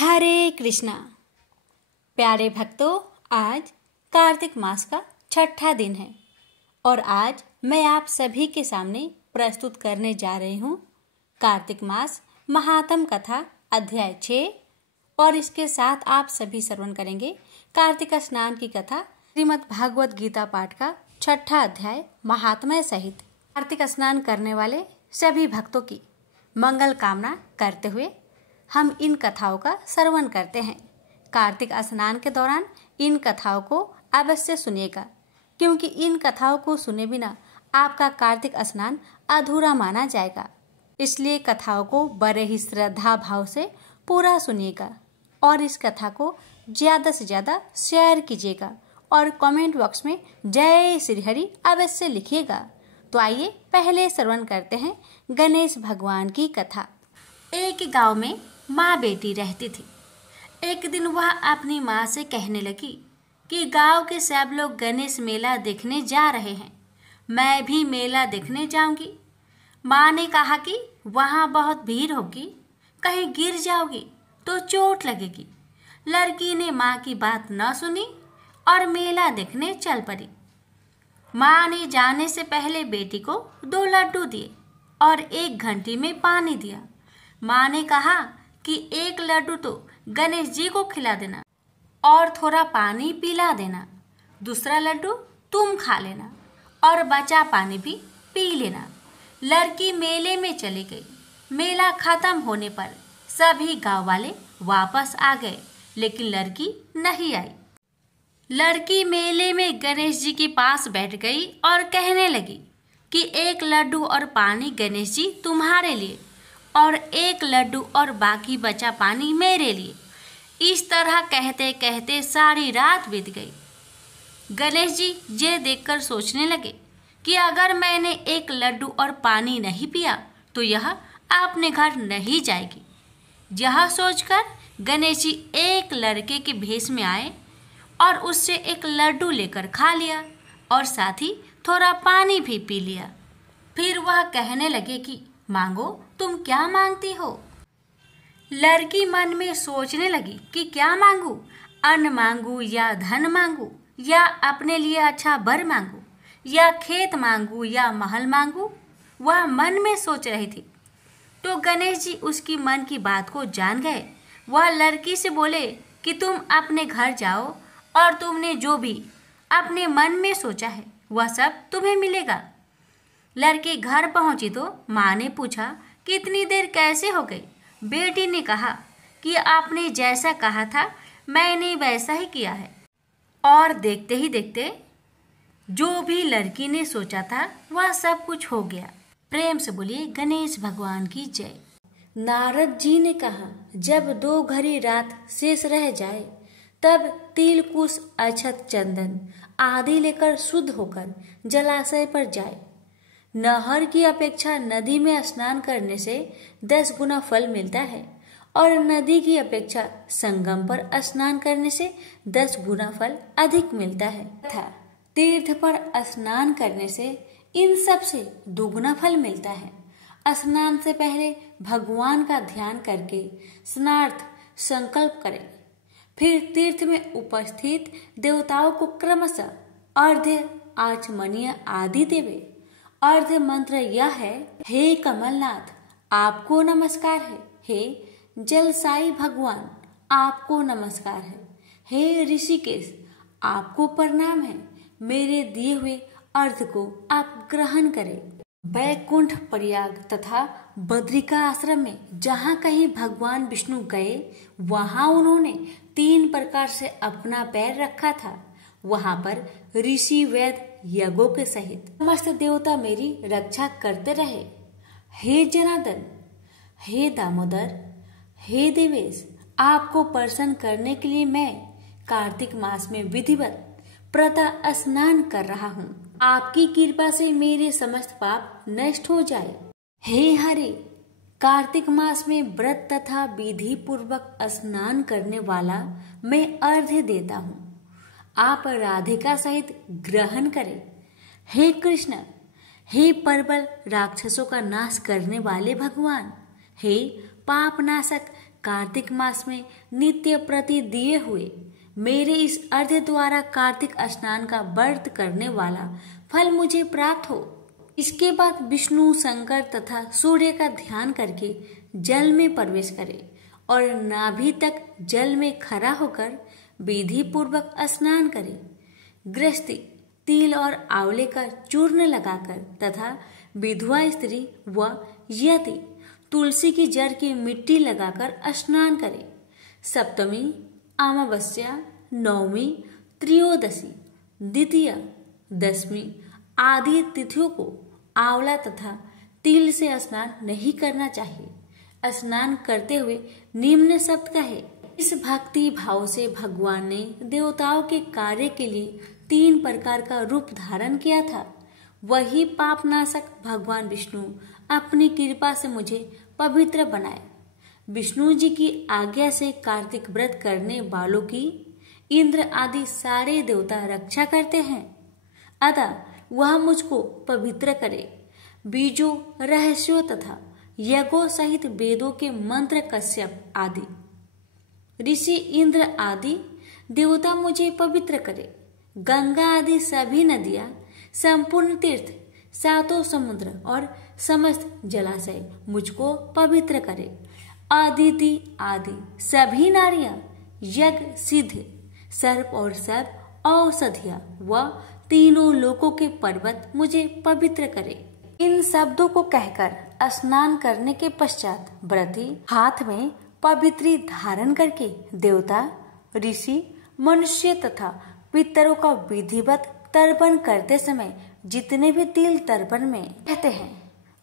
हरे कृष्णा। प्यारे भक्तों, आज कार्तिक मास का छठा दिन है और आज मैं आप सभी के सामने प्रस्तुत करने जा रही हूँ कार्तिक मास महात्म कथा अध्याय 6 और इसके साथ आप सभी श्रवण करेंगे कार्तिक स्नान की कथा श्रीमद् भागवत गीता पाठ का छठा अध्याय महात्म्य सहित। कार्तिक स्नान करने वाले सभी भक्तों की मंगल कामना करते हुए हम इन कथाओं का श्रवण करते हैं। कार्तिक स्नान के दौरान इन कथाओं को अवश्य सुनिएगा, क्योंकि इन कथाओं को सुने बिना आपका कार्तिक स्नान अधूरा माना जाएगा। इसलिए कथाओं को बड़े ही श्रद्धा भाव से पूरा सुनिएगा और इस कथा को ज़्यादा से ज़्यादा शेयर कीजिएगा और कमेंट बॉक्स में जय श्री हरि अवश्य लिखिएगा। तो आइए पहले श्रवण करते हैं गणेश भगवान की कथा। एक गांव में माँ बेटी रहती थी। एक दिन वह अपनी माँ से कहने लगी कि गांव के सब लोग गणेश मेला देखने जा रहे हैं, मैं भी मेला देखने जाऊंगी। माँ ने कहा कि वहाँ बहुत भीड़ होगी, कहीं गिर जाओगी तो चोट लगेगी। लड़की ने माँ की बात न सुनी और मेला देखने चल पड़ी। माँ ने जाने से पहले बेटी को 2 लड्डू दिए और 1 घंटी में पानी दिया। माँ ने कहा कि 1 लड्डू तो गणेश जी को खिला देना और थोड़ा पानी पिला देना, दूसरा लड्डू तुम खा लेना और बचा पानी भी पी लेना। लड़की मेले में चली गई। मेला खत्म होने पर सभी गांव वाले वापस आ गए, लेकिन लड़की नहीं आई। लड़की मेले में गणेश जी के पास बैठ गई और कहने लगी कि 1 लड्डू और पानी गणेश जी तुम्हारे लिए और 1 लड्डू और बाकी बचा पानी मेरे लिए। इस तरह कहते कहते सारी रात बीत गई। गणेश जी ये देखकर सोचने लगे कि अगर मैंने 1 लड्डू और पानी नहीं पिया तो यह अपने घर नहीं जाएगी। यह सोचकर गणेश जी एक लड़के के भेष में आए और उससे 1 लड्डू लेकर खा लिया और साथ ही थोड़ा पानी भी पी लिया। फिर वह कहने लगे कि मांगो, तुम क्या मांगती हो। लड़की मन में सोचने लगी कि क्या मांगू, अन्न मांगू या धन मांगू या अपने लिए अच्छा वर मांगू या खेत मांगू या महल मांगू। वह मन में सोच रही थी तो गणेश जी उसकी मन की बात को जान गए। वह लड़की से बोले कि तुम अपने घर जाओ और तुमने जो भी अपने मन में सोचा है वह सब तुम्हें मिलेगा। लड़की घर पहुंची तो माँ ने पूछा कि इतनी देर कैसे हो गई। बेटी ने कहा कि आपने जैसा कहा था मैंने वैसा ही किया है। और देखते ही देखते जो भी लड़की ने सोचा था वह सब कुछ हो गया। प्रेम से बोलिए गणेश भगवान की जय। नारद जी ने कहा, जब 2 घड़ी रात शेष रह जाए तब तिल कुश अक्षत चंदन आदि लेकर शुद्ध होकर जलाशय पर जाए। नहर की अपेक्षा नदी में स्नान करने से 10 गुना फल मिलता है और नदी की अपेक्षा संगम पर स्नान करने से 10 गुना फल अधिक मिलता है तथा तीर्थ पर स्नान करने से इन सब से 2 गुना फल मिलता है। स्नान से पहले भगवान का ध्यान करके स्नार्थ संकल्प करें, फिर तीर्थ में उपस्थित देवताओं को क्रमशः अर्घ्य आचमनीय आदि देवे। अर्घ्य मंत्र यह है, हे कमलनाथ आपको नमस्कार है, हे जलसाई भगवान आपको नमस्कार है, हे ऋषिकेश आपको प्रणाम है, मेरे दिए हुए अर्घ्य को आप ग्रहण करें। बैकुंठ प्रयाग तथा बद्रिका आश्रम में जहाँ कहीं भगवान विष्णु गए वहाँ उन्होंने 3 प्रकार से अपना पैर रखा था। वहाँ पर ऋषि वैद्य यज्ञों के सहित समस्त देवता मेरी रक्षा करते रहे। हे जनार्दन, हे दामोदर, हे देवेश, आपको प्रसन्न करने के लिए मैं कार्तिक मास में विधिवत प्रातः स्नान कर रहा हूँ। आपकी कृपा से मेरे समस्त पाप नष्ट हो जाए। हे हरे, कार्तिक मास में व्रत तथा विधि पूर्वक स्नान करने वाला मैं अर्घ्य देता हूँ, आप राधिका सहित ग्रहण करें। हे कृष्ण, हे प्रबल राक्षसों का नाश करने वाले भगवान, हे पाप नाशक कार्तिक मास में नित्य प्रति दिए हुए मेरे इस अर्घ्य द्वारा कार्तिक स्नान का व्रत करने वाला फल मुझे प्राप्त हो। इसके बाद विष्णु, शंकर तथा सूर्य का ध्यान करके जल में प्रवेश करे और नाभि तक जल में खड़ा होकर विधि पूर्वक स्नान करे। गृहस्थी तिल और आंवले का चूर्ण लगाकर तथा विधवा स्त्री व यति तुलसी की जड़ की मिट्टी लगाकर स्नान करे। सप्तमी, अमावस्या, नवमी, त्रयोदशी, द्वितीया, दशमी आदि तिथियों को आंवला तथा तिल से स्नान नहीं करना चाहिए। स्नान करते हुए निम्न शब्द कहे। इस भक्ति भाव से भगवान ने देवताओं के कार्य के लिए 3 प्रकार का रूप धारण किया था। वही पापनाशक भगवान विष्णु अपनी कृपा से मुझे पवित्र बनाए। विष्णु जी की आज्ञा से कार्तिक व्रत करने वालों की इंद्र आदि सारे देवता रक्षा करते हैं। अतः वह मुझको पवित्र करे। बीजों, रहस्यों तथा यज्ञों सहित वेदों के मंत्र, कश्यप आदि ऋषि, इंद्र आदि देवता मुझे पवित्र करे। गंगा आदि सभी नदियां, संपूर्ण तीर्थ, 7 समुद्र और समस्त जलाशय मुझको पवित्र करे। अदिति आदि सभी नारियां, यज्ञ, सिद्ध, सर्प और सर्प औषधियां व तीनों लोकों के पर्वत मुझे पवित्र करे। इन शब्दों को कहकर स्नान करने के पश्चात व्रती हाथ में पवित्री धारण करके देवता, ऋषि, मनुष्य तथा पितरों का विधिवत तर्पण करते समय जितने भी तिल तर्पण में रहते हैं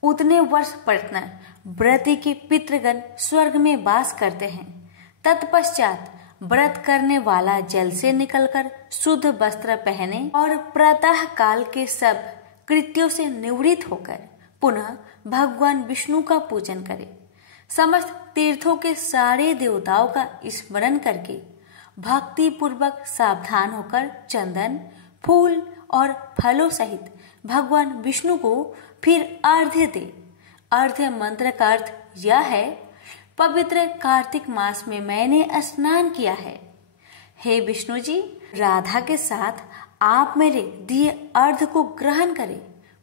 उतने वर्ष प्रयत्न व्रती के पितृगण स्वर्ग में वास करते हैं। तत्पश्चात व्रत करने वाला जल से निकलकर शुद्ध वस्त्र पहने और प्रातः काल के सब कृत्यों से निवृत्त होकर पुनः भगवान विष्णु का पूजन करे। समस्त तीर्थों के सारे देवताओं का स्मरण करके भक्ति पूर्वक सावधान होकर चंदन, फूल और फलों सहित भगवान विष्णु को फिर अर्घ्य दे। अर्घ्य मंत्र का अर्थ यह है, पवित्र कार्तिक मास में मैंने स्नान किया है। हे विष्णु जी, राधा के साथ आप मेरे दिए अर्घ्य को ग्रहण करें।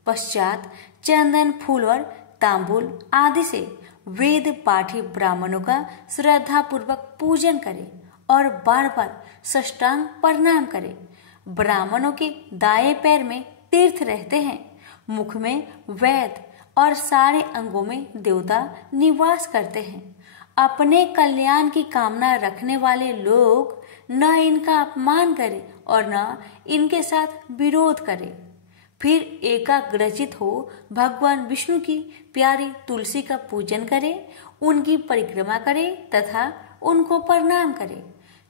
पश्चात चंदन, फूल और तांबूल आदि से वेद पाठी ब्राह्मणों का श्रद्धा पूर्वक पूजन करें और बार बार साष्टांग प्रणाम करें। ब्राह्मणों के दाएं पैर में तीर्थ रहते हैं, मुख में वेद और सारे अंगों में देवता निवास करते हैं। अपने कल्याण की कामना रखने वाले लोग न इनका अपमान करें और न इनके साथ विरोध करें। फिर एकाग्रचित हो भगवान विष्णु की प्यारी तुलसी का पूजन करें, उनकी परिक्रमा करें तथा उनको प्रणाम करें।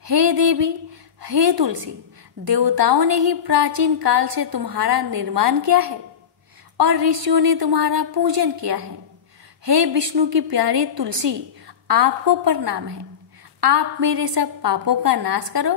हे देवी, हे तुलसी, देवताओं ने ही प्राचीन काल से तुम्हारा निर्माण किया है और ऋषियों ने तुम्हारा पूजन किया है। हे विष्णु की प्यारी तुलसी, आपको प्रणाम है। आप मेरे सब पापों का नाश करो।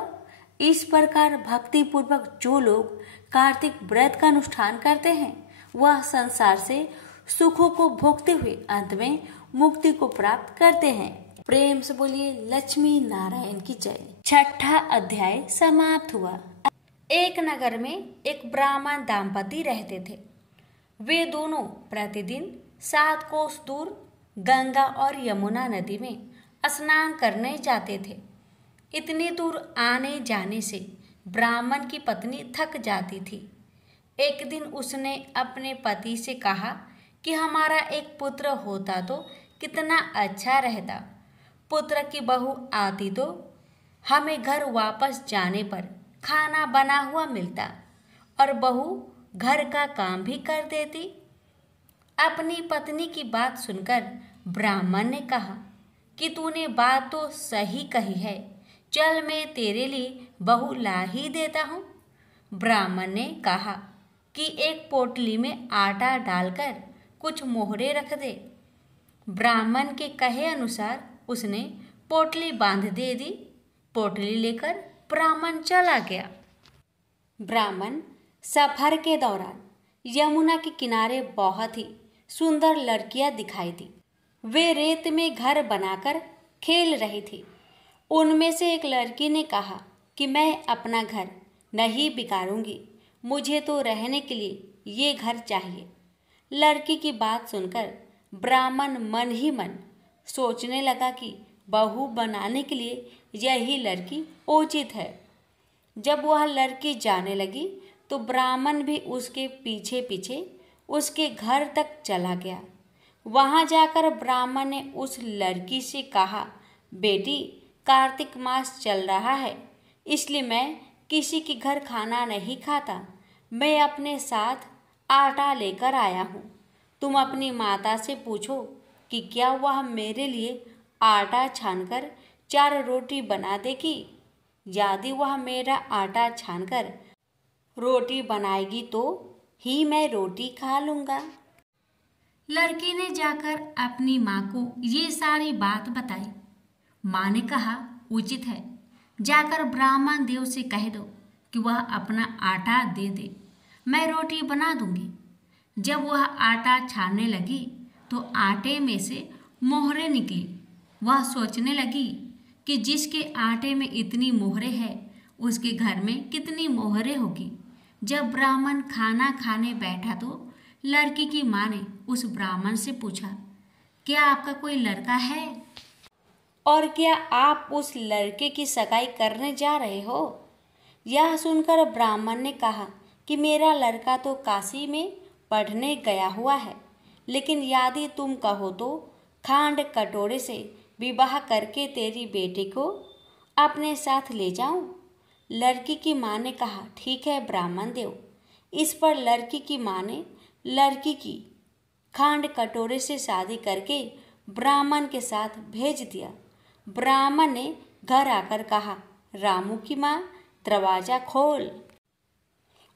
इस प्रकार भक्ति पूर्वक जो लोग कार्तिक व्रत का अनुष्ठान करते हैं वह संसार से सुखों को भोगते हुए अंत में मुक्ति को प्राप्त करते हैं। प्रेम से बोलिए लक्ष्मी नारायण की जय। 6ठा अध्याय समाप्त हुआ। एक नगर में एक ब्राह्मण दाम्पति रहते थे। वे दोनों प्रतिदिन 7 कोस दूर गंगा और यमुना नदी में स्नान करने जाते थे। इतनी दूर आने जाने से ब्राह्मण की पत्नी थक जाती थी। एक दिन उसने अपने पति से कहा कि हमारा एक पुत्र होता तो कितना अच्छा रहता। पुत्र की बहू आती तो हमें घर वापस जाने पर खाना बना हुआ मिलता और बहू घर का काम भी कर देती। अपनी पत्नी की बात सुनकर ब्राह्मण ने कहा कि तूने बात तो सही कही है, चल मैं तेरे लिए बहू ला ही देता हूँ। ब्राह्मण ने कहा कि एक पोटली में आटा डालकर कुछ मोहरे रख दे। ब्राह्मण के कहे अनुसार उसने पोटली बांध दे दी। पोटली लेकर ब्राह्मण चला गया। ब्राह्मण सफर के दौरान यमुना के किनारे बहुत ही सुंदर लड़कियां दिखाई दी। वे रेत में घर बनाकर खेल रही थी। उनमें से एक लड़की ने कहा कि मैं अपना घर नहीं बिगाड़ूंगी, मुझे तो रहने के लिए ये घर चाहिए। लड़की की बात सुनकर ब्राह्मण मन ही मन सोचने लगा कि बहू बनाने के लिए यही लड़की उचित है। जब वह लड़की जाने लगी तो ब्राह्मण भी उसके पीछे पीछे उसके घर तक चला गया। वहां जाकर ब्राह्मण ने उस लड़की से कहा, बेटी, कार्तिक मास चल रहा है, इसलिए मैं किसी के घर खाना नहीं खाता। मैं अपने साथ आटा लेकर आया हूँ। तुम अपनी माता से पूछो कि क्या वह मेरे लिए आटा छानकर 4 रोटी बना देगी। यदि वह मेरा आटा छानकर रोटी बनाएगी तो ही मैं रोटी खा लूँगा। लड़की ने जाकर अपनी माँ को ये सारी बात बताई। माँ ने कहा, उचित है, जाकर ब्राह्मण देव से कह दो कि वह अपना आटा दे दे, मैं रोटी बना दूंगी। जब वह आटा छानने लगी तो आटे में से मोहरें निकली। वह सोचने लगी कि जिसके आटे में इतनी मोहरें हैं उसके घर में कितनी मोहरें होगी। जब ब्राह्मण खाना खाने बैठा तो लड़की की माँ ने उस ब्राह्मण से पूछा, क्या आपका कोई लड़का है और क्या आप उस लड़के की सगाई करने जा रहे हो। यह सुनकर ब्राह्मण ने कहा कि मेरा लड़का तो काशी में पढ़ने गया हुआ है, लेकिन यदि तुम कहो तो खांड कटोरे से विवाह करके तेरी बेटी को अपने साथ ले जाऊं। लड़की की माँ ने कहा, ठीक है ब्राह्मण देव। इस पर लड़की की माँ ने लड़की की खांड कटोरे से शादी करके ब्राह्मण के साथ भेज दिया। ब्राह्मण ने घर आकर कहा, रामू की माँ, दरवाजा खोल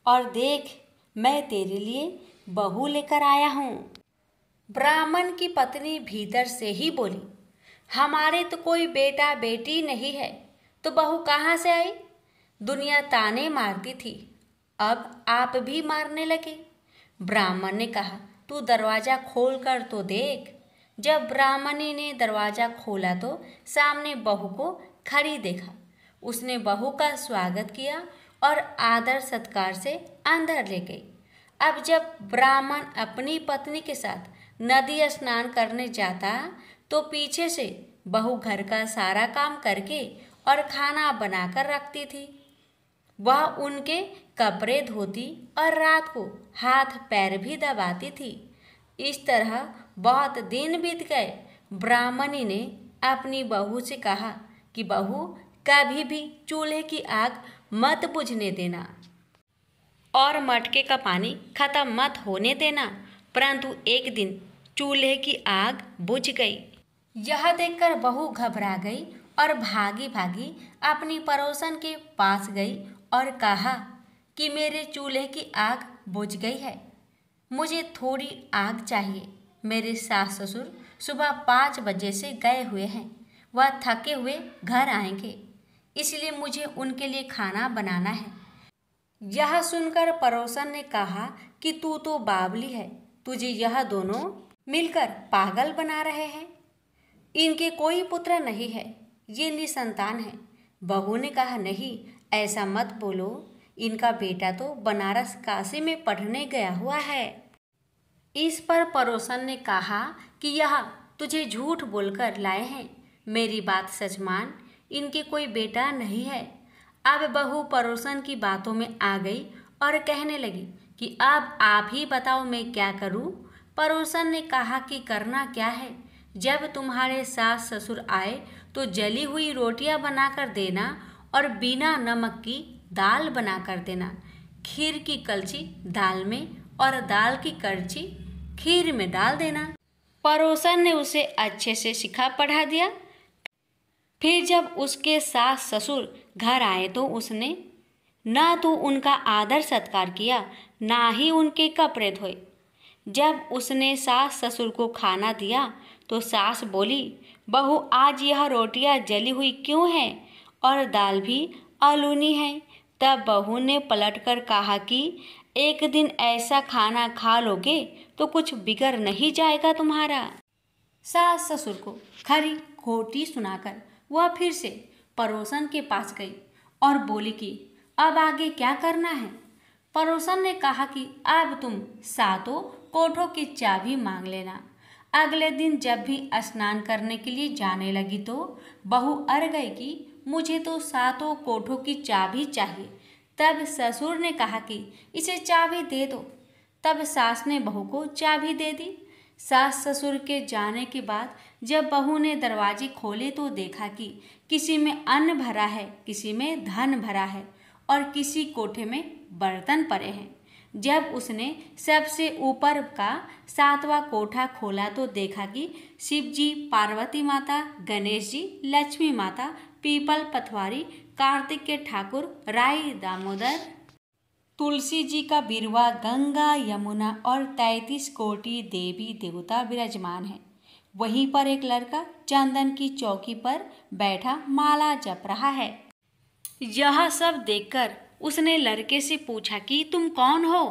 और देख, मैं तेरे लिए बहू लेकर आया हूँ। ब्राह्मण की पत्नी भीतर से ही बोली, हमारे तो कोई बेटा बेटी नहीं है, तो बहू कहाँ से आई। दुनिया ताने मारती थी, अब आप भी मारने लगे। ब्राह्मण ने कहा, तू दरवाज़ा खोल कर तो देख। जब ब्राह्मणी ने दरवाज़ा खोला तो सामने बहू को खड़ी देखा। उसने बहू का स्वागत किया और आदर सत्कार से अंदर ले गई। अब जब ब्राह्मण अपनी पत्नी के साथ नदी स्नान करने जाता तो पीछे से बहू घर का सारा काम करके और खाना बनाकर रखती थी। वह उनके कपड़े धोती और रात को हाथ पैर भी दबाती थी। इस तरह बहुत दिन बीत गए। ब्राह्मणी ने अपनी बहू से कहा कि बहू, कभी भी चूल्हे की आग मत बुझने देना और मटके का पानी खत्म मत होने देना। परंतु एक दिन चूल्हे की आग बुझ गई। यह देखकर बहू घबरा गई और भागी भागी अपनी पड़ोसन के पास गई और कहा कि मेरे चूल्हे की आग बुझ गई है, मुझे थोड़ी आग चाहिए। मेरे सास ससुर सुबह 5 बजे से गए हुए हैं, वह थके हुए घर आएंगे, इसलिए मुझे उनके लिए खाना बनाना है। यह सुनकर पड़ोसन ने कहा कि तू तो बावली है, तुझे यह दोनों मिलकर पागल बना रहे हैं। इनके कोई पुत्र नहीं है, ये निसंतान है। बहू ने कहा, नहीं, ऐसा मत बोलो, इनका बेटा तो बनारस काशी में पढ़ने गया हुआ है। इस पर पड़ोसन ने कहा कि यह तुझे झूठ बोलकर लाए हैं, मेरी बात सच मान, इनके कोई बेटा नहीं है। अब बहू पड़ोसन की बातों में आ गई और कहने लगी कि अब आप ही बताओ मैं क्या करूं। पड़ोसन ने कहा कि करना क्या है, जब तुम्हारे सास ससुर आए तो जली हुई रोटियां बनाकर देना और बिना नमक की दाल बनाकर देना। खीर की कलछी दाल में और दाल की कलछी खीर में डाल देना। पड़ोसन ने उसे अच्छे से सिखा पढ़ा दिया। फिर जब उसके सास ससुर घर आए तो उसने ना तो उनका आदर सत्कार किया, ना ही उनके कपड़े धोए। जब उसने सास ससुर को खाना दिया तो सास बोली, बहू, आज यह रोटियां जली हुई क्यों हैं और दाल भी अलूनी है। तब बहू ने पलटकर कहा कि एक दिन ऐसा खाना खा लोगे तो कुछ बिगड़ नहीं जाएगा तुम्हारा। सास ससुर को खरी खोटी सुनाकर वह फिर से पड़ोसन के पास गई और बोली कि अब आगे क्या करना है। पड़ोसन ने कहा कि अब तुम सातों कोठों की चाबी मांग लेना। अगले दिन जब भी स्नान करने के लिए जाने लगी तो बहू अड़ गई कि मुझे तो सातों कोठों की चाबी चाहिए। तब ससुर ने कहा कि इसे चाबी दे दो। तब सास ने बहू को चाबी दे दी। सास ससुर के जाने के बाद जब बहू ने दरवाजे खोले तो देखा कि किसी में अन्न भरा है, किसी में धन भरा है और किसी कोठे में बर्तन पड़े हैं। जब उसने सबसे ऊपर का सातवां कोठा खोला तो देखा कि शिव जी, पार्वती माता, गणेश जी, लक्ष्मी माता, पीपल पथवारी, कार्तिक के ठाकुर, राई दामोदर, तुलसी जी का बिरवा, गंगा यमुना और 33 कोटि देवी देवता विराजमान है। वहीं पर एक लड़का चंदन की चौकी पर बैठा माला जप रहा है। यह सब देखकर उसने लड़के से पूछा कि तुम कौन हो।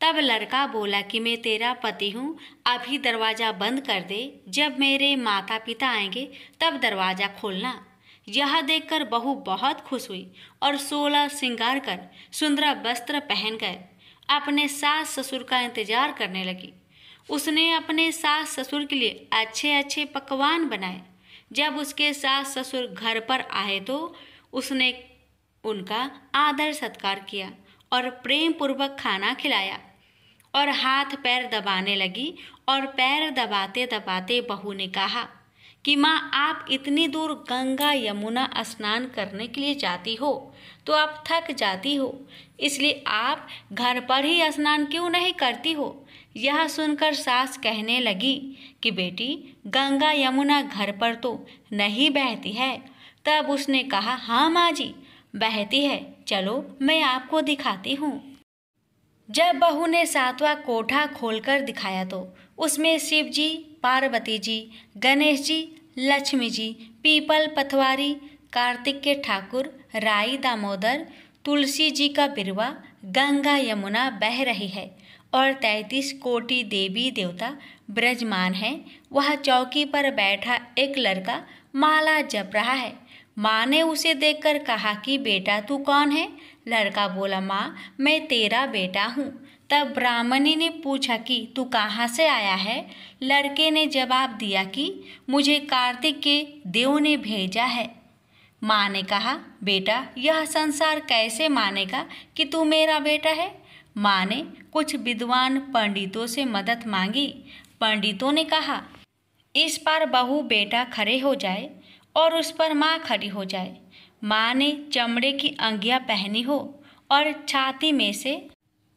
तब लड़का बोला कि मैं तेरा पति हूँ, अभी दरवाज़ा बंद कर दे, जब मेरे माता पिता आएंगे तब दरवाज़ा खोलना। यह देखकर बहू बहुत खुश हुई और 16 श्रृंगार कर सुंदर वस्त्र पहनकर अपने सास ससुर का इंतजार करने लगी। उसने अपने सास ससुर के लिए अच्छे अच्छे पकवान बनाए। जब उसके सास ससुर घर पर आए तो उसने उनका आदर सत्कार किया और प्रेम पूर्वक खाना खिलाया और हाथ पैर दबाने लगी। और पैर दबाते दबाते बहू ने कहा कि माँ, आप इतनी दूर गंगा यमुना स्नान करने के लिए जाती हो तो आप थक जाती हो, इसलिए आप घर पर ही स्नान क्यों नहीं करती हो। यह सुनकर सास कहने लगी कि बेटी, गंगा यमुना घर पर तो नहीं बहती है। तब उसने कहा, हाँ माँ जी, बहती है, चलो मैं आपको दिखाती हूँ। जब बहू ने सातवां कोठा खोलकर दिखाया तो उसमें शिव जी, पार्वती जी, गणेश जी, लक्ष्मी जी, पीपल पथवारी, कार्तिक के ठाकुर, राई दामोदर, तुलसी जी का बिरवा, गंगा यमुना बह रही है और 33 कोटि देवी देवता विराजमान है। वह चौकी पर बैठा एक लड़का माला जप रहा है। माँ ने उसे देखकर कहा कि बेटा, तू कौन है। लड़का बोला, माँ, मैं तेरा बेटा हूँ। तब ब्राह्मणी ने पूछा कि तू कहाँ से आया है। लड़के ने जवाब दिया कि मुझे कार्तिक के देव ने भेजा है। माँ ने कहा, बेटा, यह संसार कैसे मानेगा कि तू मेरा बेटा है। माँ ने कुछ विद्वान पंडितों से मदद मांगी। पंडितों ने कहा, इस पर बहू बेटा खड़े हो जाए और उस पर माँ खड़ी हो जाए। माँ ने चमड़े की अंगियाँ पहनी हो और छाती में से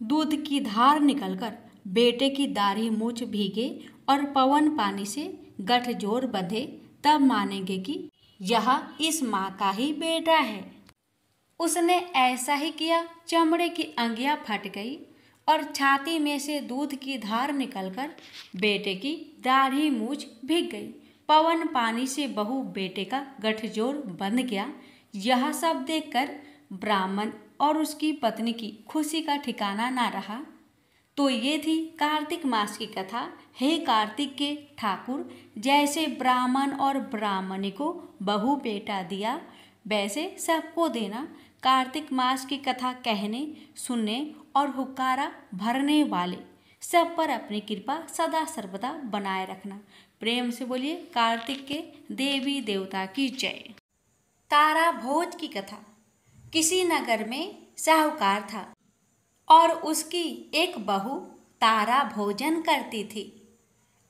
दूध की धार निकलकर बेटे की दाढ़ी मूछ भीगे और पवन पानी से गठजोड़ बंधे, तब मानेंगे कि यह इस माँ का ही बेटा है। उसने ऐसा ही किया। चमड़े की अंगियाँ फट गई और छाती में से दूध की धार निकलकर बेटे की दाढ़ी मूछ भीग गई। पवन पानी से बहू बेटे का गठजोड़ बंध गया। यह सब देखकर ब्राह्मण और उसकी पत्नी की खुशी का ठिकाना ना रहा। तो ये थी कार्तिक मास की कथा। हे कार्तिक के ठाकुर, जैसे ब्राह्मण और ब्राह्मणी को बहू बेटा दिया, वैसे सबको देना। कार्तिक मास की कथा कहने, सुनने और हुक्कारा भरने वाले सब पर अपनी कृपा सदा सर्वदा बनाए रखना। प्रेम से बोलिए कार्तिक के देवी देवता की जय। तारा भोज की कथा। किसी नगर में साहूकार था और उसकी एक बहू तारा भोजन करती थी।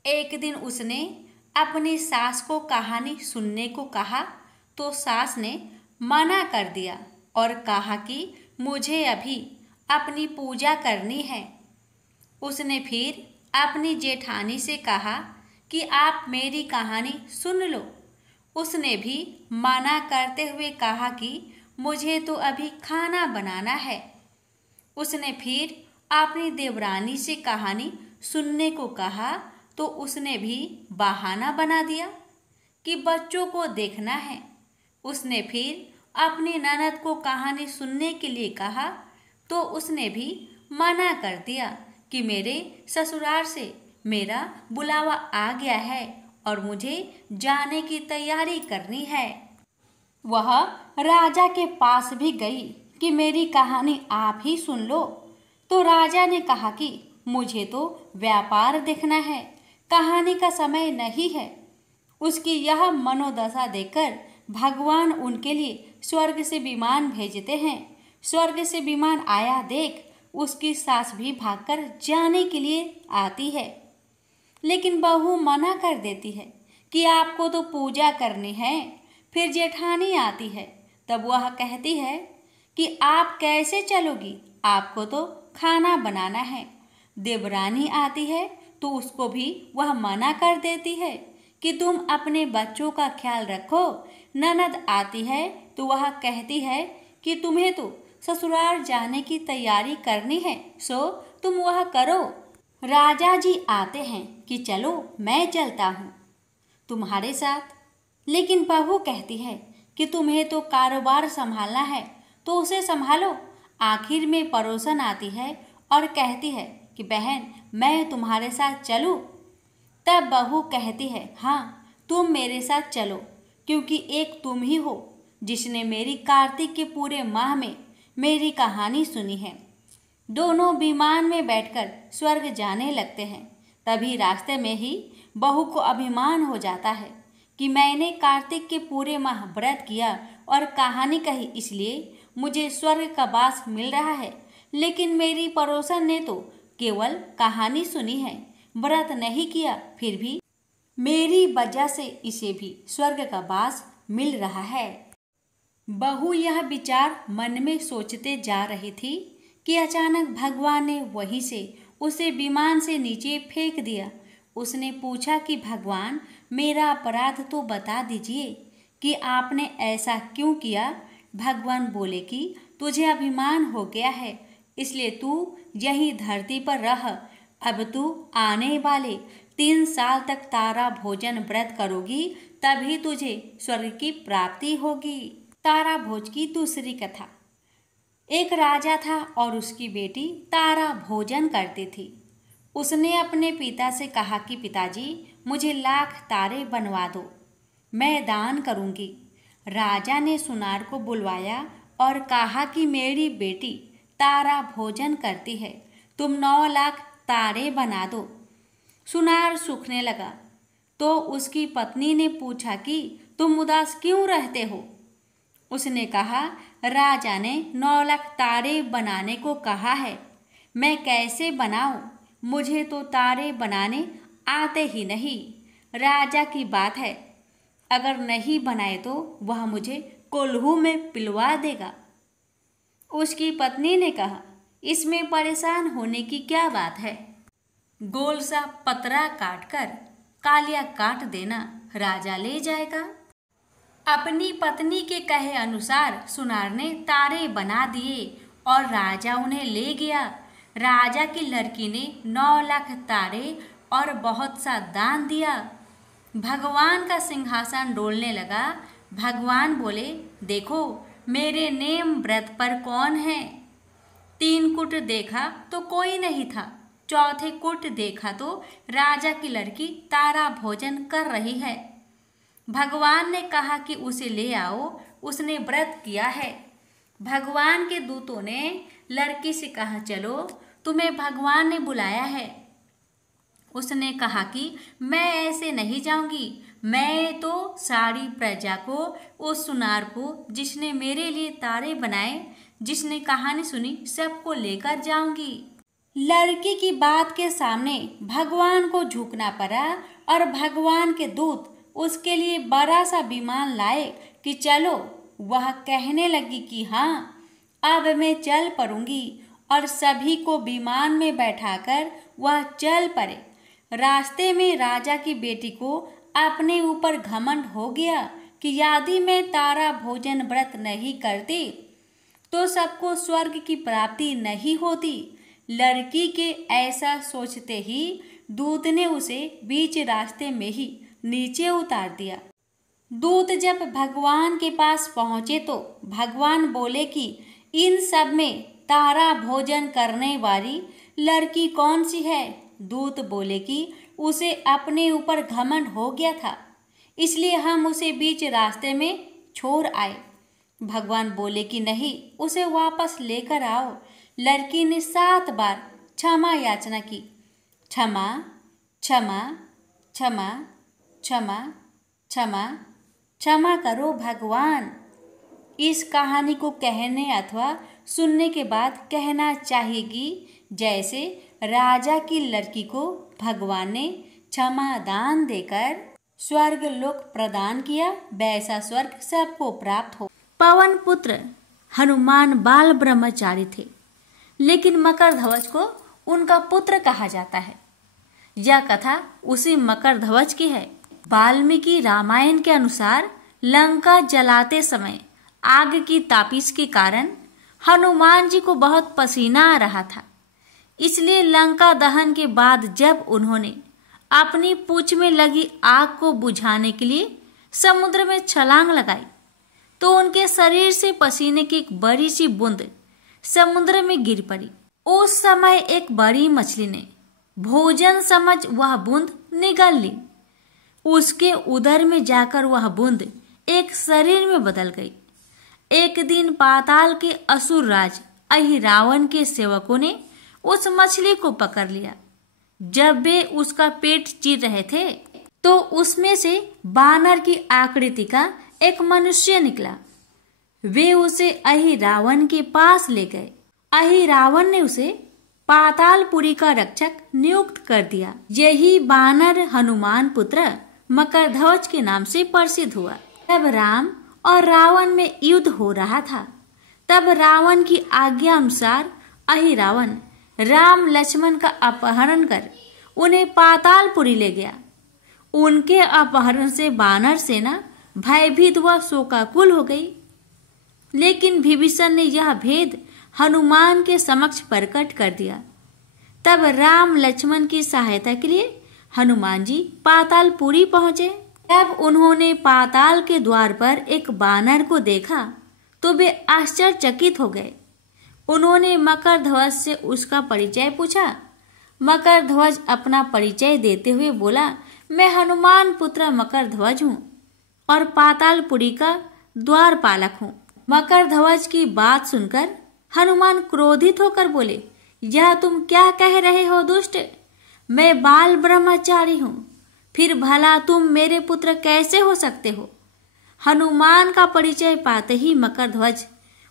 एक दिन उसने अपनी सास को कहानी सुनने को कहा तो सास ने मना कर दिया और कहा कि मुझे अभी अपनी पूजा करनी है। उसने फिर अपनी जेठानी से कहा कि आप मेरी कहानी सुन लो। उसने भी मना करते हुए कहा कि मुझे तो अभी खाना बनाना है। उसने फिर अपनी देवरानी से कहानी सुनने को कहा तो उसने भी बहाना बना दिया कि बच्चों को देखना है। उसने फिर अपनी ननद को कहानी सुनने के लिए कहा तो उसने भी मना कर दिया कि मेरे ससुराल से मेरा बुलावा आ गया है और मुझे जाने की तैयारी करनी है। वह राजा के पास भी गई कि मेरी कहानी आप ही सुन लो। तो राजा ने कहा कि मुझे तो व्यापार देखना है, कहानी का समय नहीं है। उसकी यह मनोदशा देखकर भगवान उनके लिए स्वर्ग से विमान भेजते हैं। स्वर्ग से विमान आया देख उसकी सास भी भागकर जाने के लिए आती है, लेकिन बहू मना कर देती है कि आपको तो पूजा करनी है। फिर जेठानी आती है, तब वह कहती है कि आप कैसे चलोगी, आपको तो खाना बनाना है। देवरानी आती है तो उसको भी वह मना कर देती है कि तुम अपने बच्चों का ख्याल रखो। ननद आती है तो वह कहती है कि तुम्हें तो ससुराल जाने की तैयारी करनी है, सो तुम वह करो। राजा जी आते हैं कि चलो मैं चलता हूँ तुम्हारे साथ, लेकिन बहू कहती है कि तुम्हें तो कारोबार संभालना है तो उसे संभालो। आखिर में पड़ोसन आती है और कहती है कि बहन मैं तुम्हारे साथ चलूँ। तब बहू कहती है हाँ तुम मेरे साथ चलो, क्योंकि एक तुम ही हो जिसने मेरी कार्तिक के पूरे माह में मेरी कहानी सुनी है। दोनों विमान में बैठकर स्वर्ग जाने लगते हैं। तभी रास्ते में ही बहू को अभिमान हो जाता है कि मैंने कार्तिक के पूरे माह व्रत किया और कहानी कही, इसलिए मुझे स्वर्ग का वास मिल रहा है। लेकिन मेरी पड़ोसन ने तो केवल कहानी सुनी है, व्रत नहीं किया, फिर भी मेरी वजह से इसे भी स्वर्ग का वास मिल रहा है। बहू यह विचार मन में सोचते जा रही थी कि अचानक भगवान ने वहीं से उसे विमान से नीचे फेंक दिया। उसने पूछा कि भगवान मेरा अपराध तो बता दीजिए कि आपने ऐसा क्यों किया। भगवान बोले कि तुझे अभिमान हो गया है, इसलिए तू यही धरती पर रह। अब तू आने वाले 3 साल तक तारा भोजन व्रत करोगी, तभी तुझे स्वर्ग की प्राप्ति होगी। तारा भोज की दूसरी कथा। एक राजा था और उसकी बेटी तारा भोजन करती थी। उसने अपने पिता से कहा कि पिताजी मुझे 1,00,000 तारे बनवा दो, मैं दान करूंगी। राजा ने सुनार को बुलवाया और कहा कि मेरी बेटी तारा भोजन करती है, तुम 9,00,000 तारे बना दो। सुनार सूखने लगा तो उसकी पत्नी ने पूछा कि तुम उदास क्यों रहते हो। उसने कहा राजा ने 9,00,000 तारे बनाने को कहा है, मैं कैसे बनाऊं, मुझे तो तारे बनाने आते ही नहीं। राजा की बात है, अगर नहीं बनाए तो वह मुझे कोल्हू में पिलवा देगा। उसकी पत्नी ने कहा इसमें परेशान होने की क्या बात है, गोल सा पतरा काटकर कालिया काट देना, राजा ले जाएगा। अपनी पत्नी के कहे अनुसार सुनार ने तारे बना दिए और राजा उन्हें ले गया। राजा की लड़की ने 9,00,000 तारे और बहुत सा दान दिया। भगवान का सिंहासन डोलने लगा। भगवान बोले देखो मेरे नेम व्रत पर कौन है। 3 कुट देखा तो कोई नहीं था, चौथे कुट देखा तो राजा की लड़की तारा भोजन कर रही है। भगवान ने कहा कि उसे ले आओ, उसने व्रत किया है। भगवान के दूतों ने लड़की से कहा चलो तुम्हें भगवान ने बुलाया है। उसने कहा कि मैं ऐसे नहीं जाऊंगी, मैं तो सारी प्रजा को, उस सुनार को जिसने मेरे लिए तारे बनाए, जिसने कहानी सुनी, सबको लेकर जाऊंगी। लड़की की बात के सामने भगवान को झुकना पड़ा और भगवान के दूत उसके लिए बड़ा सा विमान लाए कि चलो। वह कहने लगी कि हाँ अब मैं चल पड़ूंगी और सभी को विमान में बैठाकर वह चल पड़े। रास्ते में राजा की बेटी को अपने ऊपर घमंड हो गया कि यदि मैं तारा भोजन व्रत नहीं करती तो सबको स्वर्ग की प्राप्ति नहीं होती। लड़की के ऐसा सोचते ही दूत ने उसे बीच रास्ते में ही नीचे उतार दिया। दूत जब भगवान के पास पहुंचे तो भगवान बोले कि इन सब में तारा भोजन करने वाली लड़की कौन सी है। दूत बोले कि उसे अपने ऊपर घमंड हो गया था, इसलिए हम उसे बीच रास्ते में छोड़ आए। भगवान बोले कि नहीं, उसे वापस लेकर आओ। लड़की ने 7 बार क्षमा याचना की। क्षमा, क्षमा, क्षमा, क्षमा, क्षमा, क्षमा करो भगवान। इस कहानी को कहने अथवा सुनने के बाद कहना चाहिए कि जैसे राजा की लड़की को भगवान ने क्षमा दान देकर स्वर्ग लोक प्रदान किया, वैसा स्वर्ग सबको प्राप्त हो। पवन पुत्र हनुमान बाल ब्रह्मचारी थे, लेकिन मकरध्वज को उनका पुत्र कहा जाता है। यह कथा उसी मकरध्वज की है। वाल्मीकि रामायण के अनुसार लंका जलाते समय आग की तापिश के कारण हनुमान जी को बहुत पसीना आ रहा था, इसलिए लंका दहन के बाद जब उन्होंने अपनी पूंछ में लगी आग को बुझाने के लिए समुद्र में छलांग लगाई, तो उनके शरीर से पसीने की एक बड़ी सी बूंद समुद्र में गिर पड़ी। उस समय एक बड़ी मछली ने भोजन समझ वह बूंद निगल ली। उसके उदर में जाकर वह बूंद एक शरीर में बदल गई। एक दिन पाताल के असुर राज अहिरावण के सेवकों ने उस मछली को पकड़ लिया। जब वे उसका पेट चीर रहे थे तो उसमें से बानर की आकृति का एक मनुष्य निकला। वे उसे अहिरावण के पास ले गए। अहिरावण ने उसे पातालपुरी का रक्षक नियुक्त कर दिया। यही बानर हनुमान पुत्र मकरध्वज के नाम से प्रसिद्ध हुआ। तब राम और रावण में युद्ध हो रहा था। तब रावण की आज्ञा अनुसार अहिरावण राम लक्ष्मण का अपहरण कर उन्हें पातालपुरी ले गया। उनके अपहरण से वानर सेना भयभीत व शोकाकुल हो गई। लेकिन विभीषण ने यह भेद हनुमान के समक्ष प्रकट कर दिया। तब राम लक्ष्मण की सहायता के लिए हनुमान जी पातालपुरी पहुंचे। जब उन्होंने पाताल के द्वार पर एक बानर को देखा तो वे आश्चर्यचकित हो गए। उन्होंने मकरध्वज से उसका परिचय पूछा। मकरध्वज अपना परिचय देते हुए बोला, मैं हनुमान पुत्र मकरध्वज हूँ और पातालपुरी का द्वारपालक हूँ। मकरध्वज की बात सुनकर हनुमान क्रोधित होकर बोले, यह तुम क्या कह रहे हो दुष्ट? मैं बाल ब्रह्मचारी हूँ, फिर भला तुम मेरे पुत्र कैसे हो सकते हो? हनुमान का परिचय पाते ही मकरध्वज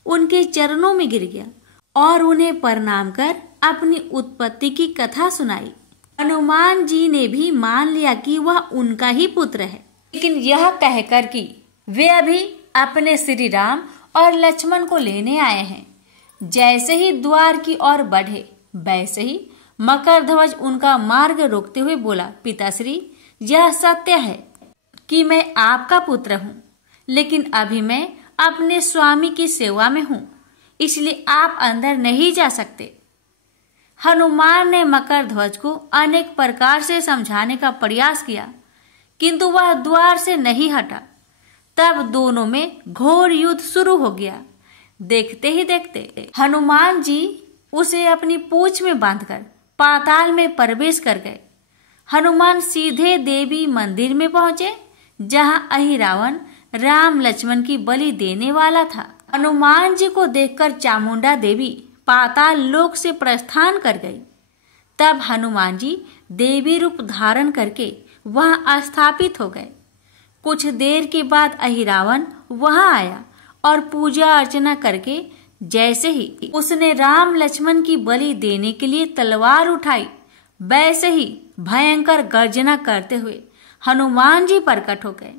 उनके चरणों में गिर गया और उन्हें प्रणाम कर अपनी उत्पत्ति की कथा सुनाई। हनुमान जी ने भी मान लिया कि वह उनका ही पुत्र है, लेकिन यह कहकर कि वे अभी अपने श्री राम और लक्ष्मण को लेने आए हैं। जैसे ही द्वार की ओर बढ़े, वैसे ही मकरध्वज उनका मार्ग रोकते हुए बोला, पिताश्री, यह सत्य है कि मैं आपका पुत्र हूँ, लेकिन अभी मैं अपने स्वामी की सेवा में हूँ, इसलिए आप अंदर नहीं जा सकते। हनुमान ने मकरध्वज को अनेक प्रकार से समझाने का प्रयास किया, किंतु वह द्वार से नहीं हटा। तब दोनों में घोर युद्ध शुरू हो गया। देखते ही देखते हनुमान जी उसे अपनी पूंछ में बांधकर पाताल में प्रवेश कर गए। हनुमान सीधे देवी मंदिर में पहुंचे, जहां अहिरावण राम लक्ष्मण की बलि देने वाला था। हनुमान जी को देखकर चामुंडा देवी पाताल लोक से प्रस्थान कर गई। तब हनुमान जी देवी रूप धारण करके वहां स्थापित हो गए। कुछ देर के बाद अहिरावण वहां आया और पूजा अर्चना करके जैसे ही उसने राम लक्ष्मण की बलि देने के लिए तलवार उठाई, वैसे ही भयंकर गर्जना करते हुए हनुमान जी प्रकट हो गए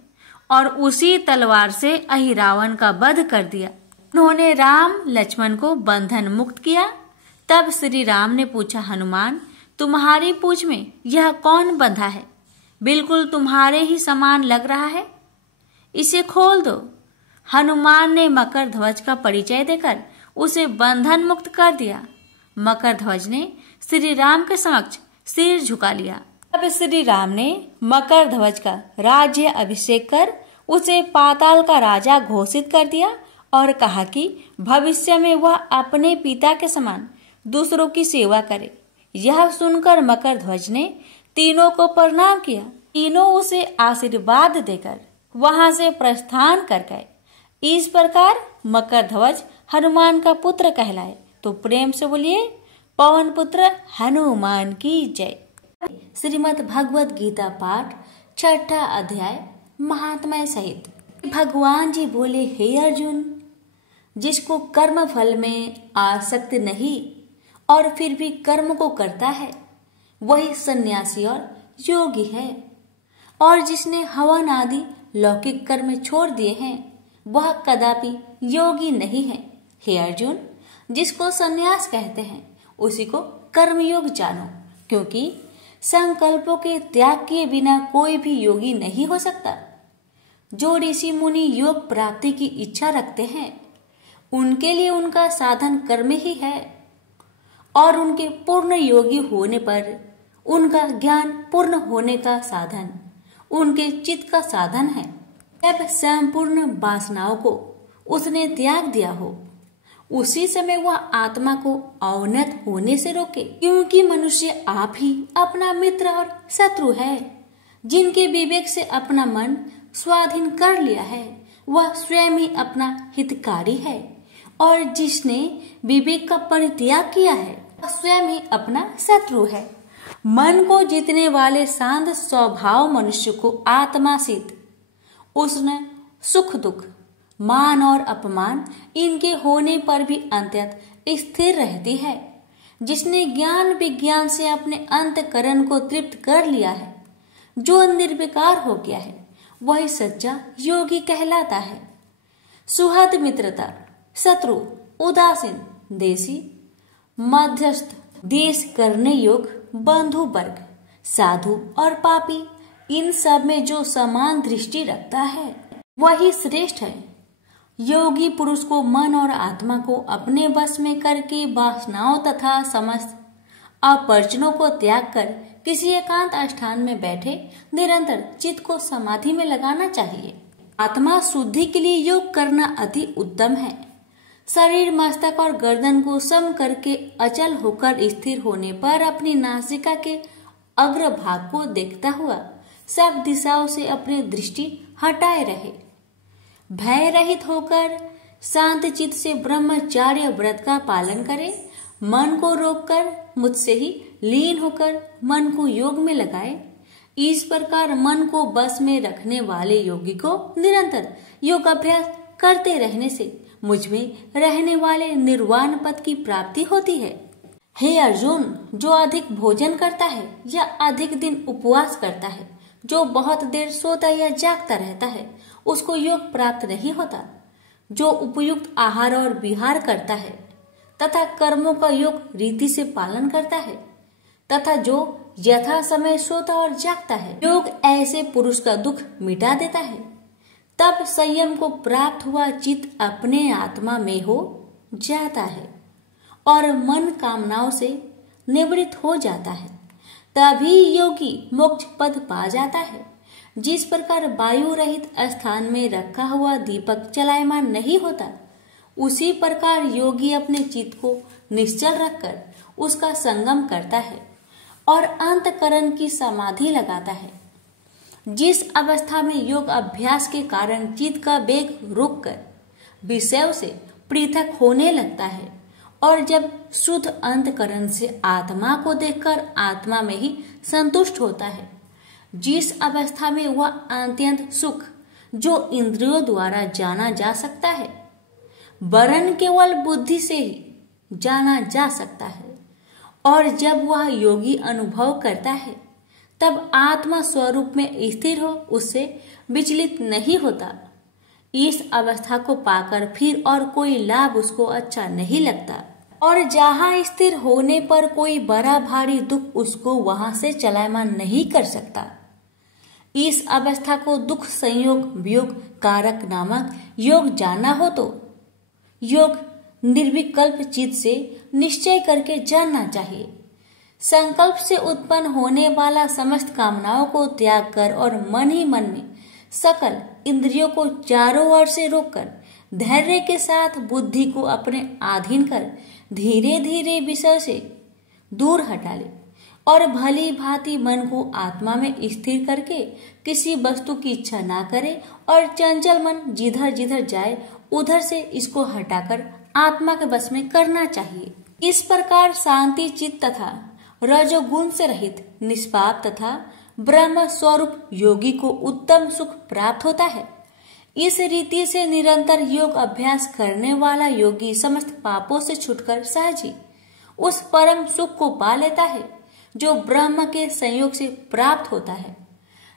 और उसी तलवार से अहिरावण का वध कर दिया। उन्होंने राम लक्ष्मण को बंधन मुक्त किया। तब श्री राम ने पूछा, हनुमान, तुम्हारी पूंछ में यह कौन बंधा है? बिल्कुल तुम्हारे ही समान लग रहा है, इसे खोल दो। हनुमान ने मकरध्वज का परिचय देकर उसे बंधन मुक्त कर दिया। मकरध्वज ने श्री राम के समक्ष सिर झुका लिया। अब श्री राम ने मकरध्वज का राज्य अभिषेक कर उसे पाताल का राजा घोषित कर दिया और कहा कि भविष्य में वह अपने पिता के समान दूसरों की सेवा करे। यह सुनकर मकरध्वज ने तीनों को प्रणाम किया। तीनों उसे आशीर्वाद देकर वहां से प्रस्थान कर गए। इस प्रकार मकर ध्वज हनुमान का पुत्र कहलाए। तो प्रेम से बोलिए पवन पुत्र हनुमान की जय। श्रीमद् भगवत गीता पाठ 6ठा अध्याय महात्म्य सहित। भगवान जी बोले, हे अर्जुन, जिसको कर्म फल में आसक्त नहीं और फिर भी कर्म को करता है वही सन्यासी और योगी है। और जिसने हवन आदि लौकिक कर्म छोड़ दिए हैं वह कदापि योगी नहीं है। हे अर्जुन, जिसको सन्यास कहते हैं उसी को कर्मयोग जानो, क्योंकि संकल्पों के त्याग किए बिना कोई भी योगी नहीं हो सकता। जो ऋषि मुनि योग प्राप्ति की इच्छा रखते हैं उनके लिए उनका साधन कर्म ही है, और उनके पूर्ण योगी होने पर उनका ज्ञान पूर्ण होने का साधन उनके चित्त का साधन है। जब संपूर्ण वासनाओं को उसने त्याग दिया हो उसी समय वह आत्मा को अवनत होने से रोके, क्योंकि मनुष्य आप ही अपना मित्र और शत्रु है। जिनके विवेक से अपना मन स्वाधीन कर लिया है वह स्वयं ही अपना हितकारी है, और जिसने विवेक का परित्याग किया है वह स्वयं ही अपना शत्रु है। मन को जीतने वाले शांत स्वभाव मनुष्य को आत्मासीत उष्ण सुख दुख मान और अपमान इनके होने पर भी अंततः स्थिर रहती है। जिसने ज्ञान विज्ञान से अपने अंतकरण को तृप्त कर लिया है, जो निर्विकार हो गया है, वही सच्चा योगी कहलाता है। सुहृद मित्रता, शत्रु, उदासीन, देशी, मध्यस्थ, देश करने योग, बंधु वर्ग, साधु और पापी, इन सब में जो समान दृष्टि रखता है वही श्रेष्ठ है। योगी पुरुष को मन और आत्मा को अपने वश में करके वासनाओं तथा समस्त अपरचनों को त्याग कर किसी एकांत स्थान में बैठे निरंतर चित्त को समाधि में लगाना चाहिए। आत्मा शुद्धि के लिए योग करना अति उत्तम है। शरीर, मस्तक और गर्दन को सम करके अचल होकर स्थिर होने पर अपनी नासिका के अग्रभाग को देखता हुआ सब दिशाओं से अपनी दृष्टि हटाए रहे। भय रहित होकर शांत चित्त से ब्रह्मचार्य व्रत का पालन करे। मन को रोककर मुझसे ही लीन होकर मन को योग में लगाए। इस प्रकार मन को बस में रखने वाले योगी को निरंतर योग अभ्यास करते रहने से मुझ में रहने वाले निर्वाण पद की प्राप्ति होती है। हे अर्जुन, जो अधिक भोजन करता है या अधिक दिन उपवास करता है, जो बहुत देर सोता या जागता रहता है, उसको योग प्राप्त नहीं होता। जो उपयुक्त आहार और विहार करता है तथा कर्मों का योग रीति से पालन करता है तथा जो यथा समय सोता और जागता है, योग ऐसे पुरुष का दुख मिटा देता है। तब संयम को प्राप्त हुआ चित्त अपने आत्मा में हो जाता है और मन कामनाओं से निवृत्त हो जाता है। तभी योगी मोक्ष पद पा जाता है। जिस प्रकार वायु रहित स्थान में रखा हुआ दीपक चलायमान नहीं होता, उसी प्रकार योगी अपने चित्त को निश्चल रखकर उसका संगम करता है और अंतकरण की समाधि लगाता है। जिस अवस्था में योग अभ्यास के कारण चित्त का वेग रुककर विषयों से पृथक होने लगता है और जब शुद्ध अंतकरण से आत्मा को देखकर आत्मा में ही संतुष्ट होता है, जिस अवस्था में वह अत्यंत सुख जो इंद्रियों द्वारा जाना जा सकता है, वरन केवल बुद्धि से ही जाना जा सकता है, और जब वह योगी अनुभव करता है तब आत्मा स्वरूप में स्थिर हो उससे विचलित नहीं होता। इस अवस्था को पाकर फिर और कोई लाभ उसको अच्छा नहीं लगता, और जहाँ स्थिर होने पर कोई बड़ा भारी दुख उसको वहां से चलायमान नहीं कर सकता। इस अवस्था को दुख संयोग वियोग कारक नामक योग जाना हो तो योग निर्विकल्प चित्त से निश्चय करके जानना चाहिए। संकल्प से उत्पन्न होने वाला समस्त कामनाओं को त्याग कर और मन ही मन में सकल इंद्रियों को चारों ओर से रोककर धैर्य के साथ बुद्धि को अपने अधीन कर धीरे धीरे विषय से दूर हटा ले और भली भांति मन को आत्मा में स्थिर करके किसी वस्तु की इच्छा ना करे और चंचल मन जिधर जिधर जाए उधर से इसको हटाकर आत्मा के बस में करना चाहिए। इस प्रकार शांति चित्त तथा रजोगुण से रहित निष्पाप तथा ब्रह्म स्वरूप योगी को उत्तम सुख प्राप्त होता है। इस रीति से निरंतर योग अभ्यास करने वाला योगी समस्त पापों से छूटकर सहज ही उस परम सुख को पा लेता है जो ब्रह्म के संयोग से प्राप्त होता है।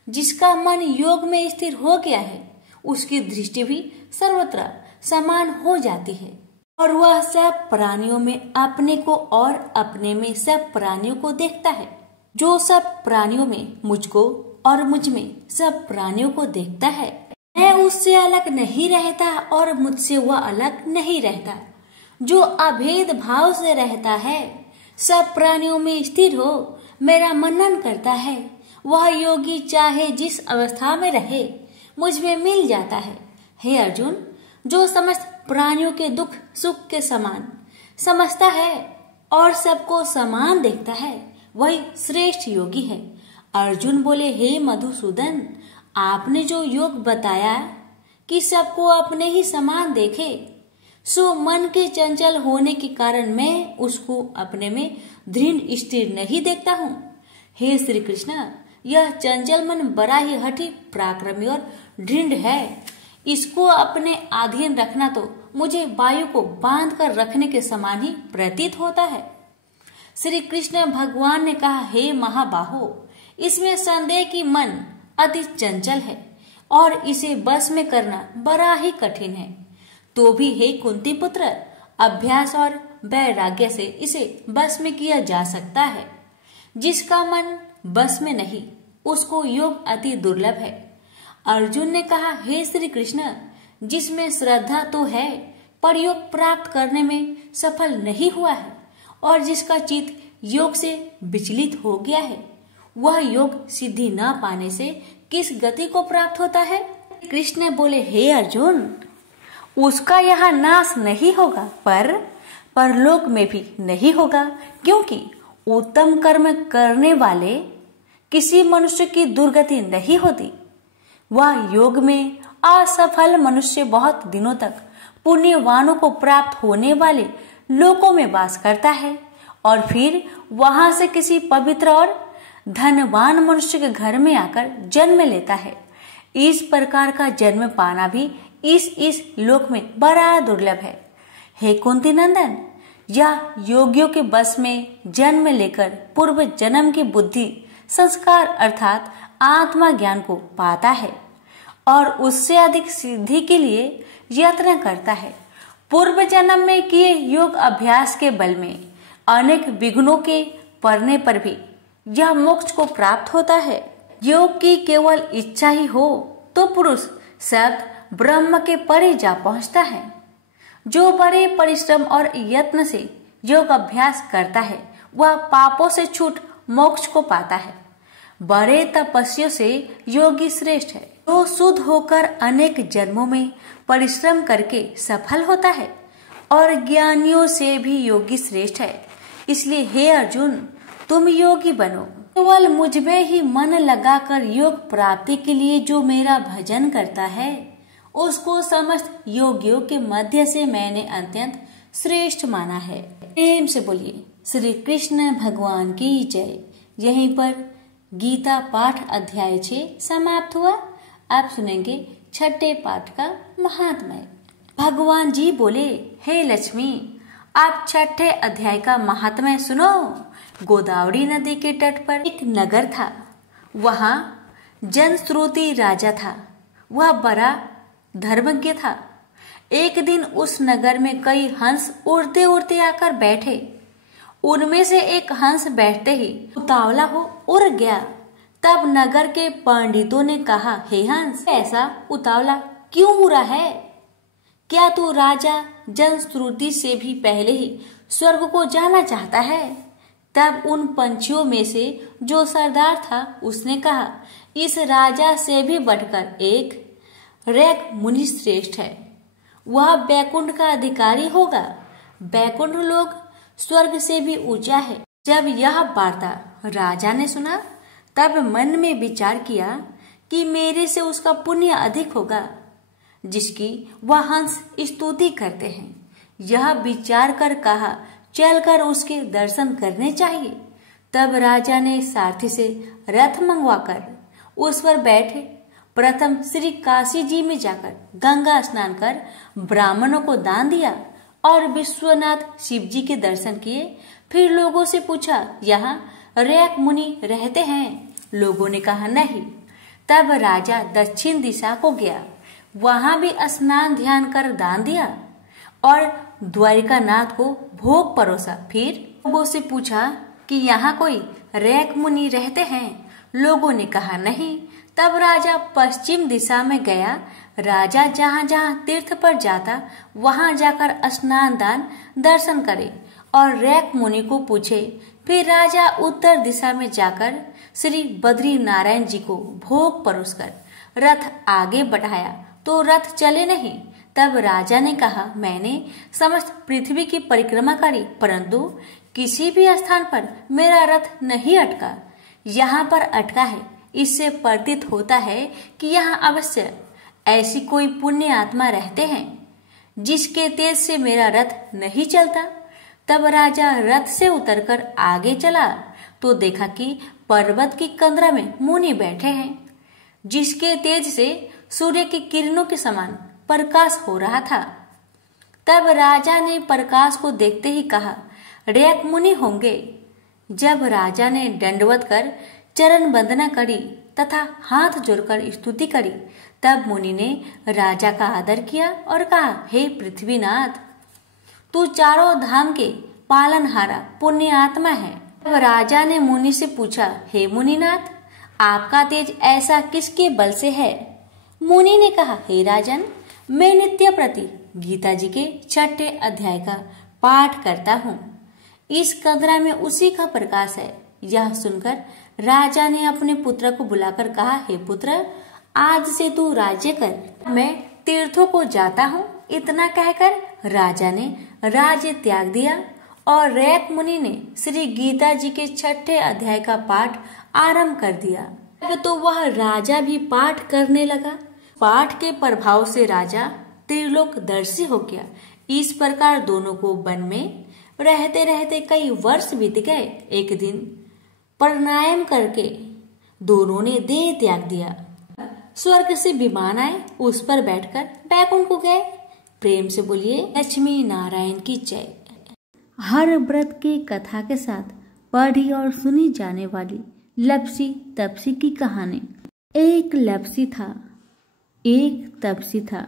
जिसका मन योग में स्थिर हो गया है उसकी दृष्टि भी सर्वत्र समान हो जाती है और वह सब प्राणियों में अपने को और अपने में सब प्राणियों को देखता है। जो सब प्राणियों में मुझको और मुझ में सब प्राणियों को देखता है, मैं उससे अलग नहीं रहता और मुझसे वह अलग नहीं रहता। जो अभेद भाव से रहता है, सब प्राणियों में स्थिर हो मेरा मनन करता है, वह योगी चाहे जिस अवस्था में रहे मुझ में मिल जाता है। हे अर्जुन, जो समस्त प्राणियों के दुख सुख के समान समझता है और सबको समान देखता है वही श्रेष्ठ योगी है। अर्जुन बोले, हे मधुसूदन, आपने जो योग बताया कि सबको अपने ही समान देखे, सो मन के चंचल होने के कारण मैं उसको अपने में दृढ़ स्थिर नहीं देखता हूँ। हे श्री कृष्ण, यह चंचल मन बड़ा ही हठी पराक्रमी और दृढ़ है। इसको अपने अधीन रखना तो मुझे वायु को बांध कर रखने के समान ही प्रतीत होता है। श्री कृष्ण भगवान ने कहा, हे महाबाहो, इसमें संदेह कि मन अति चंचल है और इसे बस में करना बड़ा ही कठिन है। तो भी हे कुंती पुत्र, अभ्यास और वैराग्य से इसे बस में किया जा सकता है। जिसका मन बस में नहीं उसको योग अति दुर्लभ है। अर्जुन ने कहा, हे श्री कृष्ण, जिसमें श्रद्धा तो है पर योग प्राप्त करने में सफल नहीं हुआ है और जिसका चित्त योग से विचलित हो गया है, वह योग सिद्धि न पाने से किस गति को प्राप्त होता है? कृष्ण बोले, हे अर्जुन, उसका यहाँ नाश नहीं होगा पर परलोक में भी नहीं होगा, क्योंकि उत्तम कर्म करने वाले किसी मनुष्य की दुर्गति नहीं होती। वह योग में असफल मनुष्य बहुत दिनों तक पुण्यवानों को प्राप्त होने वाले लोकों में वास करता है और फिर वहां से किसी पवित्र और धनवान मनुष्य के घर में आकर जन्म लेता है। इस प्रकार का जन्म पाना भी इस लोक में बड़ा दुर्लभ है। हे कुंती नंदन, यह योगियों के बस में जन्म लेकर पूर्व जन्म की बुद्धि संस्कार अर्थात आत्मा ज्ञान को पाता है और उससे अधिक सिद्धि के लिए यत्न करता है। पूर्व जन्म में किए योग अभ्यास के बल में अनेक विघ्नों के पड़ने पर भी यह मोक्ष को प्राप्त होता है। योग की केवल इच्छा ही हो तो पुरुष शब्द ब्रह्म के परे जा पहुंचता है। जो बड़े परिश्रम और यत्न से योग अभ्यास करता है वह पापों से छूट मोक्ष को पाता है। बड़े तपस्वियों से योगी श्रेष्ठ है। जो शुद्ध होकर अनेक जन्मों में परिश्रम करके सफल होता है और ज्ञानियों से भी योगी श्रेष्ठ है। इसलिए हे अर्जुन, तुम योगी बनो। केवल मुझ में ही मन लगाकर योग प्राप्ति के लिए जो मेरा भजन करता है उसको समस्त योगियों के मध्य से मैंने अत्यंत श्रेष्ठ माना है। प्रेम से बोलिए श्री कृष्ण भगवान की जय। यहीं पर गीता पाठ अध्याय 6 समाप्त हुआ। आप सुनेंगे छठे पाठ का महात्म्य। भगवान जी बोले, हे लक्ष्मी, आप छठे अध्याय का महात्म्य सुनो। गोदावरी नदी के तट पर एक नगर था। वहाँ जनश्रुति राजा था। वह बड़ा धर्मज्ञ था। एक दिन उस नगर में कई हंस उड़ते उड़ते आकर बैठे। उनमें से एक हंस बैठते ही उतावला हो उड़ गया। तब नगर के पंडितों ने कहा, हे हंस, ऐसा उतावला क्यों उड़ा है? क्या तू राजा जनश्रुति से भी पहले ही स्वर्ग को जाना चाहता है? तब उन पंछियों में से जो सरदार था उसने कहा, इस राजा से भी बढ़कर एक रैक मुनि श्रेष्ठ है। वह बैकुंठ का अधिकारी होगा। बैकुंठ लोक स्वर्ग से भी ऊंचा है। जब यह वार्ता राजा ने सुना तब मन में विचार किया कि मेरे से उसका पुण्य अधिक होगा जिसकी वह हंस स्तुति करते हैं। यह विचार कर कहा चलकर उसके दर्शन करने चाहिए। तब राजा ने सारथी से रथ मंगवाकर उस पर बैठे प्रथम श्री काशी जी में जाकर गंगा स्नान कर ब्राह्मणों को दान दिया और विश्वनाथ शिव जी के दर्शन किए। फिर लोगों से पूछा यहाँ रैक मुनि रहते हैं? लोगों ने कहा नहीं। तब राजा दक्षिण दिशा को गया, वहां भी स्नान ध्यान कर दान दिया और द्वारिका नाथ को भोग परोसा। फिर लोगों से पूछा कि यहाँ कोई रैक मुनि रहते हैं? लोगों ने कहा नहीं। तब राजा पश्चिम दिशा में गया। राजा जहाँ जहाँ तीर्थ पर जाता वहां जाकर स्नान दान दर्शन करे और रैक मुनि को पूछे। फिर राजा उत्तर दिशा में जाकर श्री बद्री नारायण जी को भोग परोसकर रथ आगे बढ़ाया तो रथ चले नहीं। तब राजा ने कहा मैंने समस्त पृथ्वी की परिक्रमा करी परंतु किसी भी स्थान पर मेरा रथ नहीं अटका। यहाँ पर अटका है। इससे प्रतीत होता है कि यहाँ अवश्य ऐसी कोई पुण्य आत्मा रहते हैं जिसके तेज से मेरा रथ नहीं चलता। तब राजा रथ से उतरकर आगे चला तो देखा कि पर्वत की कंदरा में मुनि बैठे हैं जिसके तेज से सूर्य की किरणों के समान प्रकाश हो रहा था। तब राजा ने प्रकाश को देखते ही कहा रैक मुनि होंगे। जब राजा ने दंडवत कर चरण वंदना करी तथा हाथ जोड़कर स्तुति करी तब मुनि ने राजा का आदर किया और कहा हे पृथ्वीनाथ तू चारों धाम के पालनहारा पुण्य आत्मा है। तब राजा ने मुनि से पूछा हे मुनिनाथ आपका तेज ऐसा किसके बल से है? मुनि ने कहा हे राजन मैं नित्य प्रति गीता जी के 6ठे अध्याय का पाठ करता हूँ। इस कंदरा में उसी का प्रकाश है। यह सुनकर राजा ने अपने पुत्र को बुलाकर कहा हे पुत्र आज से तू राज्य कर, मैं तीर्थों को जाता हूँ। इतना कहकर राजा ने राज्य त्याग दिया और रैक मुनि ने श्री गीता जी के 6ठे अध्याय का पाठ आरंभ कर दिया। अब तो वह राजा भी पाठ करने लगा। पाठ के प्रभाव से राजा त्रिलोकदर्शी हो गया। इस प्रकार दोनों को वन में रहते रहते कई वर्ष बीत गए। एक दिन प्राणायाम करके दोनों ने देह त्याग दिया। स्वर्ग से विमान आए, उस पर बैठकर बैकुंठ को गए। प्रेम से बोलिए लक्ष्मी नारायण की जय। हर व्रत के कथा के साथ पढ़ी और सुनी जाने वाली लपसी तपसी की कहानी। एक लपसी था, एक तपसी था।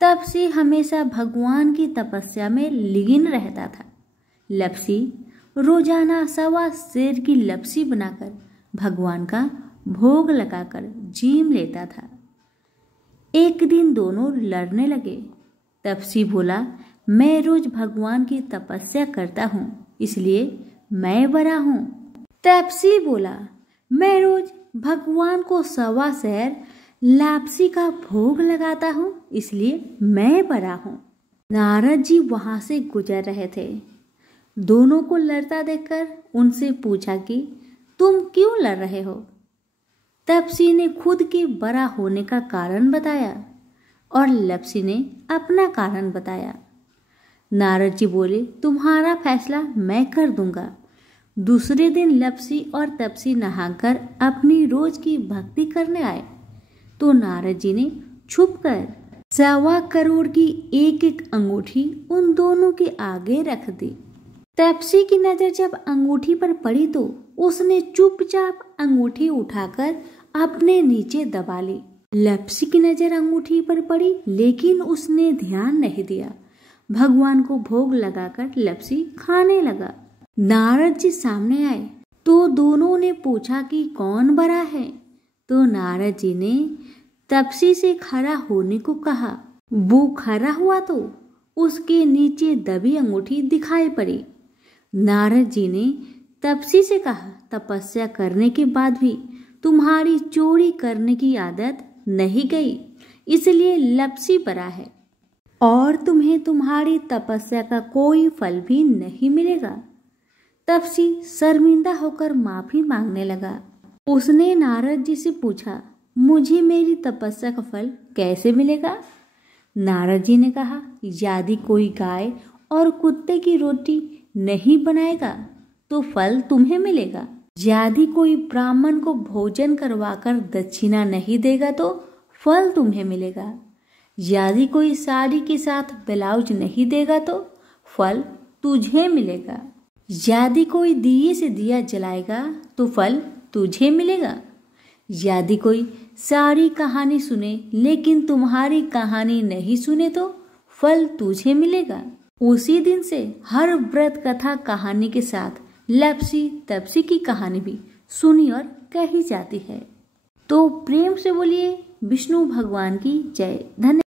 तपसी हमेशा भगवान की तपस्या में लीन रहता था। लपसी रोजाना 1.25 सेर की लपसी बनाकर भगवान का भोग लगाकर जीम लेता था। एक दिन दोनों लड़ने लगे। तपसी बोला मैं रोज भगवान की तपस्या करता हूँ इसलिए मैं बड़ा हूँ। तपसी बोला मैं रोज भगवान को 1.25 सेर लापसी का भोग लगाता हूँ इसलिए मैं बड़ा हूँ। नारद जी वहां से गुजर रहे थे। दोनों को लड़ता देखकर उनसे पूछा कि तुम क्यों लड़ रहे हो? तपसी ने खुद के बड़ा होने का कारण बताया और लपसी ने अपना कारण बताया। नारद जी बोले तुम्हारा फैसला मैं कर दूंगा। दूसरे दिन लपसी और तपसी नहाकर अपनी रोज की भक्ति करने आए तो नारद जी ने छुपकर 1.25 करोड़ की एक अंगूठी उन दोनों के आगे रख दी। तपसी की नजर जब अंगूठी पर पड़ी तो उसने चुपचाप अंगूठी उठाकर अपने नीचे दबा ली। लपसी की नजर अंगूठी पर पड़ी लेकिन उसने ध्यान नहीं दिया। भगवान को भोग लगाकर लपसी खाने लगा। नारद जी सामने आए तो दोनों ने पूछा कि कौन बड़ा है? तो नारद जी ने तपसी से खड़ा होने को कहा। वो खड़ा हुआ तो उसके नीचे दबी अंगूठी दिखाई पड़ी। नारद जी ने तपसी से कहा तपस्या करने के बाद भी तुम्हारी चोरी करने की आदत नहीं गई इसलिए लपसी बड़ा है और तुम्हें तुम्हारी तपस्या का कोई फल भी नहीं मिलेगा। तपसी शर्मिंदा होकर माफी मांगने लगा। उसने नारद जी से पूछा, मुझे मेरी तपस्या का फल कैसे मिलेगा? नारद जी ने कहा, यदि कोई गाय और कुत्ते की रोटी नहीं बनाएगा तो फल तुम्हें मिलेगा। यदि कोई ब्राह्मण को भोजन करवाकर दक्षिणा नहीं देगा तो फल तुम्हें मिलेगा। यदि कोई साड़ी के साथ ब्लाउज नहीं देगा तो फल तुझे मिलेगा। यदि कोई दिए से दिया जलाएगा तो फल तुझे मिलेगा। यदि कोई सारी कहानी सुने लेकिन तुम्हारी कहानी नहीं सुने तो फल तुझे मिलेगा। उसी दिन से हर व्रत कथा कहानी के साथ लपसी तपसी की कहानी भी सुनी और कही जाती है। तो प्रेम से बोलिए विष्णु भगवान की जय। धन्यवाद।